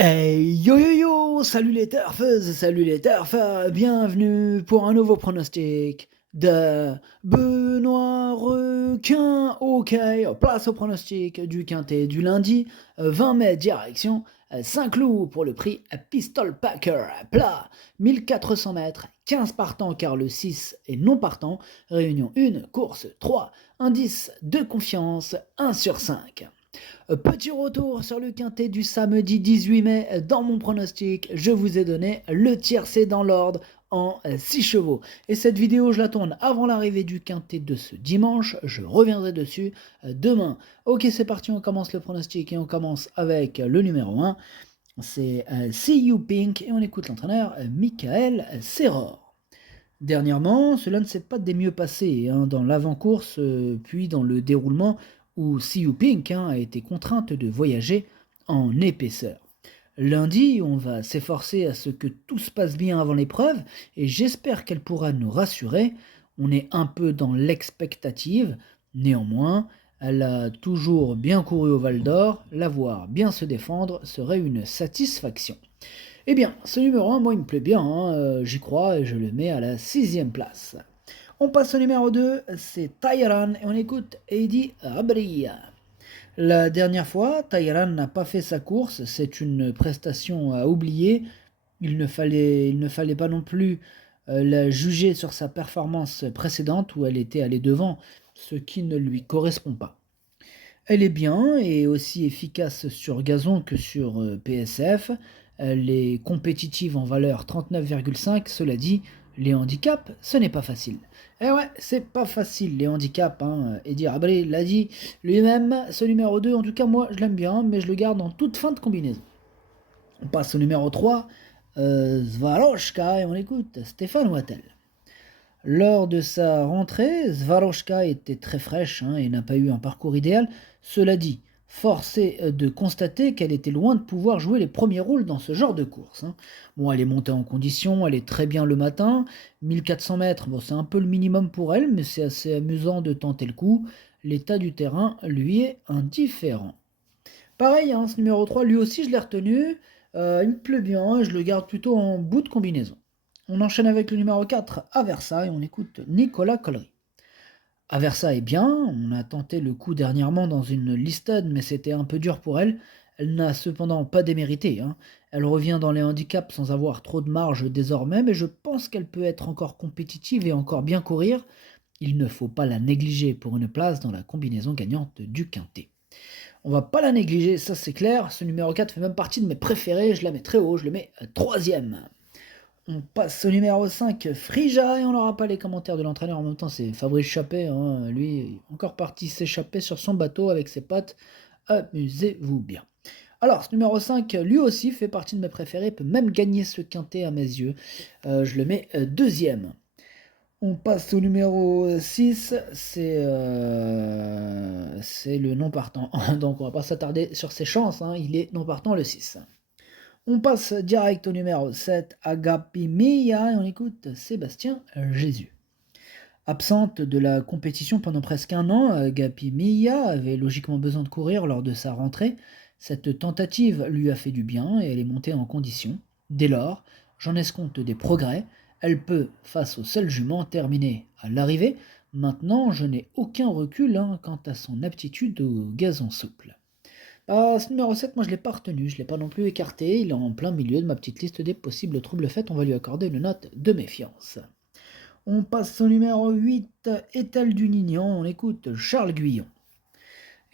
Hey yo yo yo! Salut les turfeuses, salut les turfeurs, bienvenue pour un nouveau pronostic de Benoît Requin. Ok, place au pronostic du quintet du lundi 20 mai, direction Saint-Cloud pour le prix Pistol Packer plat, 1400 mètres, 15 partants car le 6 est non partant, réunion 1, course 3, indice de confiance 1 sur 5. Petit retour sur le quintet du samedi 18 mai. Dans mon pronostic, je vous ai donné le tiercé dans l'ordre en 6 chevaux. Et cette vidéo, je la tourne avant l'arrivée du quintet de ce dimanche. Je reviendrai dessus demain. Ok, c'est parti, on commence le pronostic et on commence avec le numéro 1. C'est See You Pink et on écoute l'entraîneur Michael Serror. Dernièrement, cela ne s'est pas des mieux passé dans l'avant-course, puis dans le déroulement, où Siu Pink a été contrainte de voyager en épaisseur. Lundi, on va s'efforcer à ce que tout se passe bien avant l'épreuve, et j'espère qu'elle pourra nous rassurer. On est un peu dans l'expectative, néanmoins, elle a toujours bien couru au Val d'Or, la voir bien se défendre serait une satisfaction. Eh bien, ce numéro 1, moi, il me plaît bien, j'y crois et je le mets à la 6ème place. On passe au numéro 2, c'est Tyran et on écoute Eddie Rabria. La dernière fois, Tyran n'a pas fait sa course, c'est une prestation à oublier. Il ne fallait pas non plus la juger sur sa performance précédente où elle était allée devant, ce qui ne lui correspond pas. Elle est bien et aussi efficace sur gazon que sur PSF. Elle est compétitive en valeur 39,5. Cela dit, les handicaps, ce n'est pas facile. Eh ouais, c'est pas facile les handicaps. Eddie Rabray l'a dit lui-même. Ce numéro 2, en tout cas, moi, je l'aime bien, mais je le garde en toute fin de combinaison. On passe au numéro 3, Zvaroshka, et on écoute Stéphane Wattel. Lors de sa rentrée, Zvaroshka était très fraîche et n'a pas eu un parcours idéal. Cela dit, force est de constater qu'elle était loin de pouvoir jouer les premiers rôles dans ce genre de course. Bon, elle est montée en condition, elle est très bien le matin. 1400 mètres, bon, c'est un peu le minimum pour elle, mais c'est assez amusant de tenter le coup. L'état du terrain lui est indifférent. Pareil, ce numéro 3, lui aussi, je l'ai retenu. Il me plaît bien, je le garde plutôt en bout de combinaison. On enchaîne avec le numéro 4, Aversa, et on écoute Nicolas Collery. Aversa est bien, on a tenté le coup dernièrement dans une listade, mais c'était un peu dur pour elle. Elle n'a cependant pas démérité. Elle revient dans les handicaps sans avoir trop de marge désormais, mais je pense qu'elle peut être encore compétitive et encore bien courir. Il ne faut pas la négliger pour une place dans la combinaison gagnante du quintet. On va pas la négliger, ça c'est clair. Ce numéro 4 fait même partie de mes préférés, je la mets très haut, je le mets troisième. On passe au numéro 5, Frija, et on n'aura pas les commentaires de l'entraîneur en même temps, c'est Fabrice Chappé, lui, encore parti s'échapper sur son bateau avec ses potes. Amusez-vous bien. Alors, ce numéro 5, lui aussi fait partie de mes préférés, peut même gagner ce quintet à mes yeux. Je le mets deuxième. On passe au numéro 6, c'est le non partant. Donc on va pas s'attarder sur ses chances, il est non partant le 6. On passe direct au numéro 7, Agapi Mia, et on écoute Sébastien Jésus. Absente de la compétition pendant presque un an, Agapi Mia avait logiquement besoin de courir lors de sa rentrée. Cette tentative lui a fait du bien et elle est montée en condition. Dès lors, j'en escompte des progrès. Elle peut, face au seul jument, terminer à l'arrivée. Maintenant, je n'ai aucun recul quant à son aptitude au gazon souple. Ce numéro 7, moi je ne l'ai pas retenu, je ne l'ai pas non plus écarté, il est en plein milieu de ma petite liste des possibles troubles faits, on va lui accorder une note de méfiance. On passe au numéro 8, Étal du Nignan, on écoute Charles Guyon.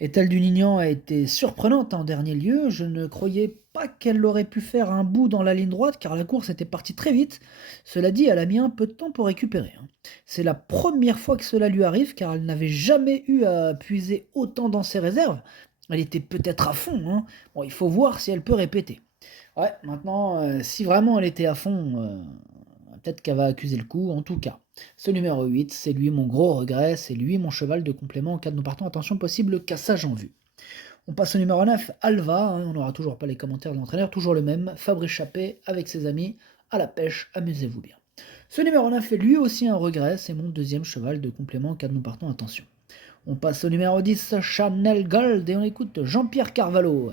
Étal du Nignan a été surprenante en dernier lieu, je ne croyais pas qu'elle aurait pu faire un bout dans la ligne droite car la course était partie très vite. Cela dit, elle a mis un peu de temps pour récupérer. C'est la première fois que cela lui arrive car elle n'avait jamais eu à puiser autant dans ses réserves. Elle était peut-être à fond. Bon, il faut voir si elle peut répéter. Ouais, maintenant, si vraiment elle était à fond, peut-être qu'elle va accuser le coup. En tout cas, ce numéro 8, c'est lui mon gros regret, c'est lui mon cheval de complément en cas de nous partons. Attention, possible cassage en vue. On passe au numéro 9, Alva, on n'aura toujours pas les commentaires de l'entraîneur, toujours le même, Fabrice Chappé avec ses amis, à la pêche, amusez-vous bien. Ce numéro 9 est lui aussi un regret, c'est mon deuxième cheval de complément en cas de nous partons. Attention. On passe au numéro 10, Chanel Gold, et on écoute Jean-Pierre Carvalho.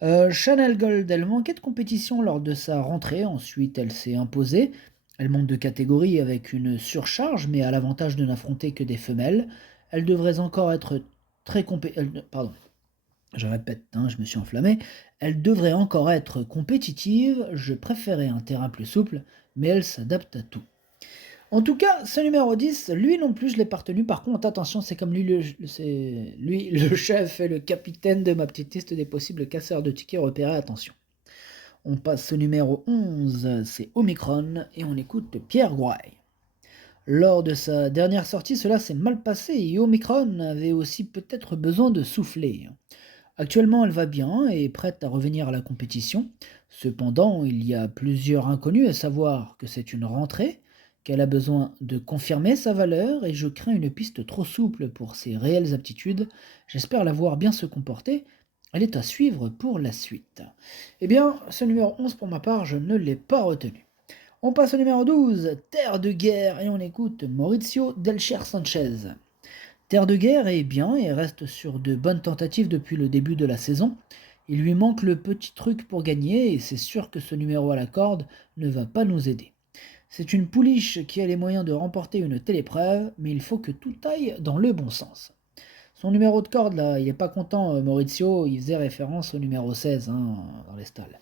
Chanel Gold, elle manquait de compétition lors de sa rentrée, ensuite elle s'est imposée. Elle monte de catégorie avec une surcharge, mais a l'avantage de n'affronter que des femelles. Elle devrait encore être très pardon, je répète, hein, je me suis enflammé. Elle devrait encore être compétitive, je préférais un terrain plus souple, mais elle s'adapte à tout. En tout cas, ce numéro 10, lui non plus, je l'ai pas retenu. Par contre, attention, c'est comme lui c'est lui le chef et le capitaine de ma petite liste des possibles casseurs de tickets repérés, attention. On passe au numéro 11, c'est Omicron, et on écoute Pierre Gouaille. Lors de sa dernière sortie, cela s'est mal passé et Omicron avait aussi peut-être besoin de souffler. Actuellement, elle va bien et est prête à revenir à la compétition. Cependant, il y a plusieurs inconnus, à savoir que c'est une rentrée, qu'elle a besoin de confirmer sa valeur et je crains une piste trop souple pour ses réelles aptitudes. J'espère la voir bien se comporter. Elle est à suivre pour la suite. Eh bien, ce numéro 11 pour ma part, je ne l'ai pas retenu. On passe au numéro 12, Terre de guerre, et on écoute Maurizio Delcher Sanchez. Terre de guerre est bien et reste sur de bonnes tentatives depuis le début de la saison. Il lui manque le petit truc pour gagner et c'est sûr que ce numéro à la corde ne va pas nous aider. C'est une pouliche qui a les moyens de remporter une telle épreuve, mais il faut que tout aille dans le bon sens. Son numéro de corde, là, il n'est pas content, Maurizio, il faisait référence au numéro 16 dans les stalles.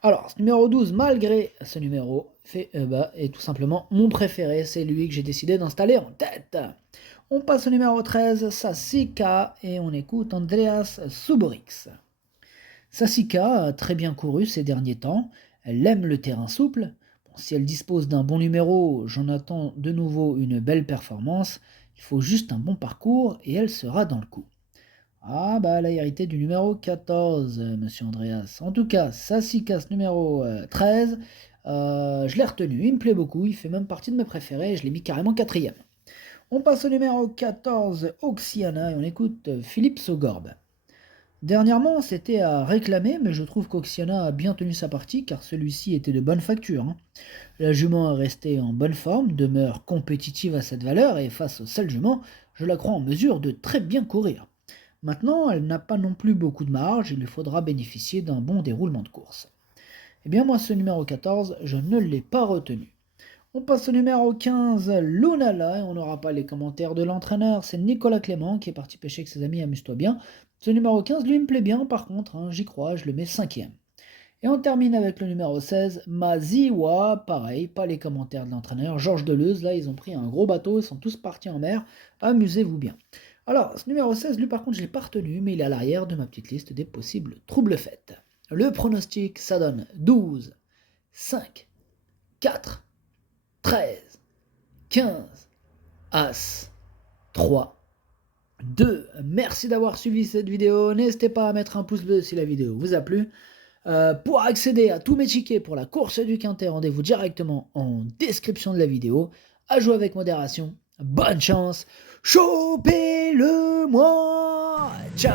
Alors, ce numéro 12, malgré ce numéro, est tout simplement mon préféré, c'est lui que j'ai décidé d'installer en tête. On passe au numéro 13, Sassica, et on écoute Andreas Suborix. Sassica a très bien couru ces derniers temps, elle aime le terrain souple. Bon, si elle dispose d'un bon numéro, j'en attends de nouveau une belle performance. Il faut juste un bon parcours et elle sera dans le coup. Ah bah elle a hérité du numéro 14, monsieur Andreas. En tout cas, Sassica, ce numéro 13, je l'ai retenu, il me plaît beaucoup, il fait même partie de mes préférés, je l'ai mis carrément quatrième. On passe au numéro 14, Oxiana, et on écoute Philippe Sogorbe. Dernièrement, c'était à réclamer, mais je trouve qu'Oxiana a bien tenu sa partie, car celui-ci était de bonne facture. La jument est restée en bonne forme, demeure compétitive à cette valeur, et face au seul jument, je la crois en mesure de très bien courir. Maintenant, elle n'a pas non plus beaucoup de marge, il lui faudra bénéficier d'un bon déroulement de course. Eh bien moi, ce numéro 14, je ne l'ai pas retenu. On passe au numéro 15, Lunala, et on n'aura pas les commentaires de l'entraîneur, c'est Nicolas Clément qui est parti pêcher avec ses amis, amuse-toi bien. Ce numéro 15, lui, me plaît bien, par contre, j'y crois, je le mets 5ème. Et on termine avec le numéro 16, Maziwa, pareil, pas les commentaires de l'entraîneur, Georges Deleuze, là ils ont pris un gros bateau, ils sont tous partis en mer, amusez-vous bien. Alors, ce numéro 16, lui par contre je l'ai pas retenu, mais il est à l'arrière de ma petite liste des possibles troubles faits. Le pronostic, ça donne 12, 5, 4, 13, 15, As, 3, 2. Merci d'avoir suivi cette vidéo. N'hésitez pas à mettre un pouce bleu si la vidéo vous a plu. Pour accéder à tous mes tickets pour la course du Quintet, rendez-vous directement en description de la vidéo. À jouer avec modération. Bonne chance. Chopez-le-moi. Ciao.